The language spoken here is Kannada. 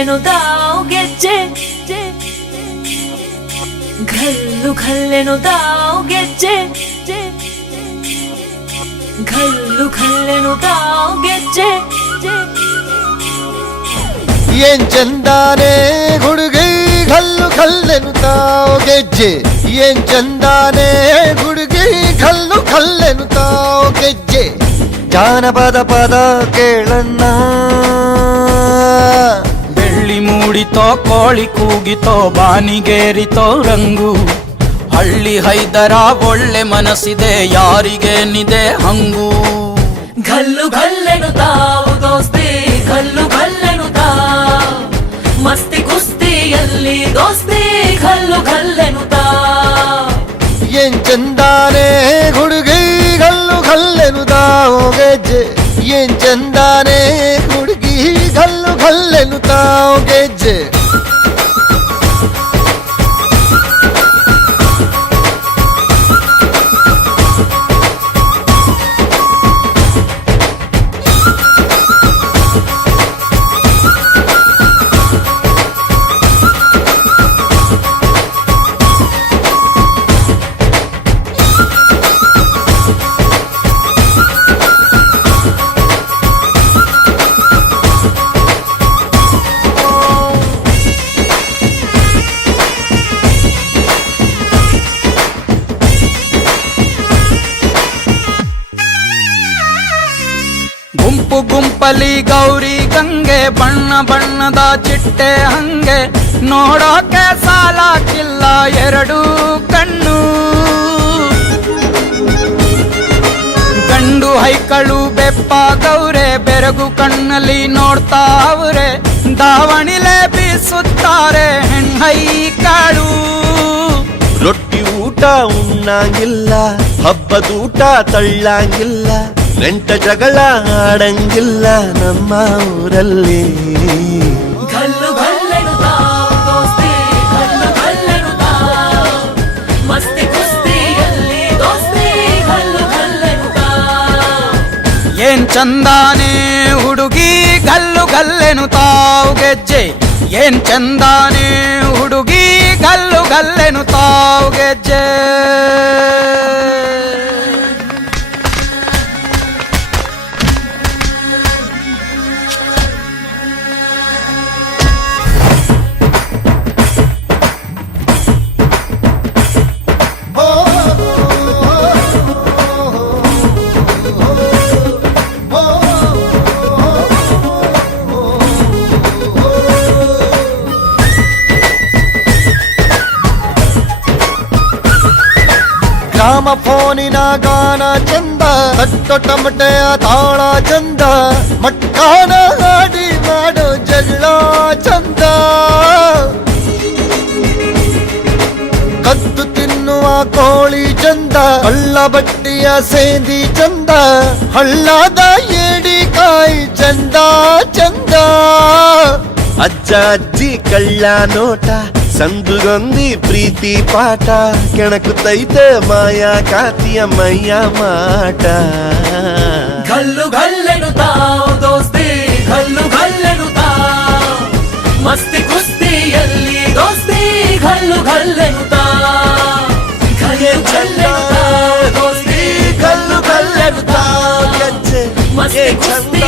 ಘಲ್ಲೆನುತಾವ್ ಗೆಜ್ಜೆ ಘಲ್ಲು ಘಲ್ಲೆನುತಾವ್ ಗೆಜ್ಜೆ ಘಲ್ಲು ಘಲ್ಲೆನುತಾವ್ ಗೆಜ್ಜೆ ಏನ್ ಚಂದಾನೆ ಹುಡುಗಿ ಘಲ್ಲು ಘಲ್ಲೆನುತಾವ್ ಗೆಜ್ಜೆ ಏನ್ ಚಂದಾನೆ ಹುಡುಗಿ ಘಲ್ಲು ಘಲ್ಲೆನುತಾವ್ ಗೆಜ್ಜೆ ಜಾನಪದ ಪದ ಕೇಳಣ್ಣ ಬೆಳ್ಳಿ ಮೂಡಿತೋ ಕೋಳಿ ಕೂಗಿತೋ ಬಾನಿಗೇರಿತೋ ರಂಗು ಹಳ್ಳಿ ಹೈದರ ಒಳ್ಳೆ ಮನಸ್ಸಿದೆ ಯಾರಿಗೇನಿದೆ ಹಂಗು ಘಲ್ಲು ಘಲ್ಲೆನುತಾವ್ ದೋಸ್ತಿ ಘಲ್ಲು ಘಲ್ಲೆನುತಾವ್ ಮಸ್ತಿ ಕುಸ್ತಿಯಲ್ಲಿ ದೋಸ್ತಿ ಘಲ್ಲು ಘಲ್ಲೆನುತಾವ್ ಏನ್ ಚಂದಾನೆ ಹುಡುಗಿ ಘಲ್ಲು ಘಲ್ಲೆನುತಾವ್ ಗೆಜ್ಜೆ ಏನ್ ಚಂದಾನೆ ಹುಡುಗಿ ಘಲ್ಲು ಘಲ್ಲೆನುತಾವ್ ಗೆಜ್ಜೆ ಗುಂಪು ಗುಂಪಲಿ ಗೌರಿ ಗಂಗೆ ಬಣ್ಣ ಬಣ್ಣದ ಚಿಟ್ಟೆ ಹಂಗೆ ನೋಡೋಕೆ ಸಾಲಾಕಿಲ್ಲ ಎರಡು ಕಣ್ಣು ಗಂಡು ಹೈಕಳು ಬೆಪ್ಪಾಗವ್ರೆ ಬೆರಗು ಕಣ್ಣಲ್ಲಿ ನೋಡ್ತಾವ್ರೆ ದಾವಣಿಲೆ ಬೀಸುತ್ತಾರೆ ಹೆಣ್ಣೈಕಾಳು ರೊಟ್ಟಿ ಊಟ ಉಣ್ಣಂಗಿಲ್ಲ ಹಬ್ಬದೂಟ ತಳ್ಳಂಗಿಲ್ಲ ನೆಂಟ ಜಗಳ ಆಡಂಗಿಲ್ಲ ನಮ್ಮ ಊರಲ್ಲಿ ಘಲ್ಲು ಘಲ್ಲೆನುತಾವ್ ದೋಸ್ತಿ ಘಲ್ಲು ಘಲ್ಲೆನುತಾವ್ ಮಸ್ತಿ ಕುಸ್ತಿಯಲ್ಲಿ ದೋಸ್ತಿ ಘಲ್ಲು ಘಲ್ಲೆನುತಾವ್ ಏನ್ ಚಂದಾನೆ ಹುಡುಗಿ ಘಲ್ಲು ಘಲ್ಲೆನುತಾವ್ ಗೆಜ್ಜೆ ಏನ್ ಚಂದಾನೆ ಹುಡುಗಿ ಘಲ್ಲು ಘಲ್ಲೆನುತಾವ್ ಗೆಜ್ಜೆ ಗ್ರಾಮ ಫೋನಿನ ಗಾನ ಚಂದ ತಟ್ಟೊ ಟಮಟೆಯ ತಾಳ ಚಂದ ಮಟ್ಟಾನ ಹಾಡಿ ಮಾಡೋ ಜಗಳ ಚಂದ ಕದ್ದು ತಿನ್ನುವ ಕೋಳಿ ಚಂದ ಹಳ್ಳ ಬಟ್ಟಿಯ ಸೇಂದಿ ಚಂದ ಹಳ್ಳದ ಏಡಿಕಾಯಿ ಚಂದ ಚಂದ ಅಜ್ಜ ಅಜ್ಜಿ ಕಳ್ಳ ನೋಟ ಸಂದುಗೊಂದಿ ಪ್ರೀತಿ ಪಾಠ ಕೆಣಕುತ್ತೈತೆ ಮಾಯಾ ಕಾತಿಯ ಮೈಯ ಮಾಟ ಘಲ್ಲು ಘಲ್ಲೆನುತಾವ್ ದೋಸ್ತಿ ಘಲ್ಲು ಘಲ್ಲೆನುತಾವ್ ಮಸ್ತಿ ಕುಸ್ತಿಯಲ್ಲಿ ದೋಸ್ತಿ ಘಲ್ಲು ಘಲ್ಲೆನುತಾವ್ ಘಲ್ಲು ಘಲ್ಲೆನುತಾವ್ ದೋಸ್ತಿ ಘಲ್ಲು ಘಲ್ಲೆನುತಾವ್ ಗೆಜ್ಜೆ ಮಸ್ತಿ ಕುಸ್ತಿ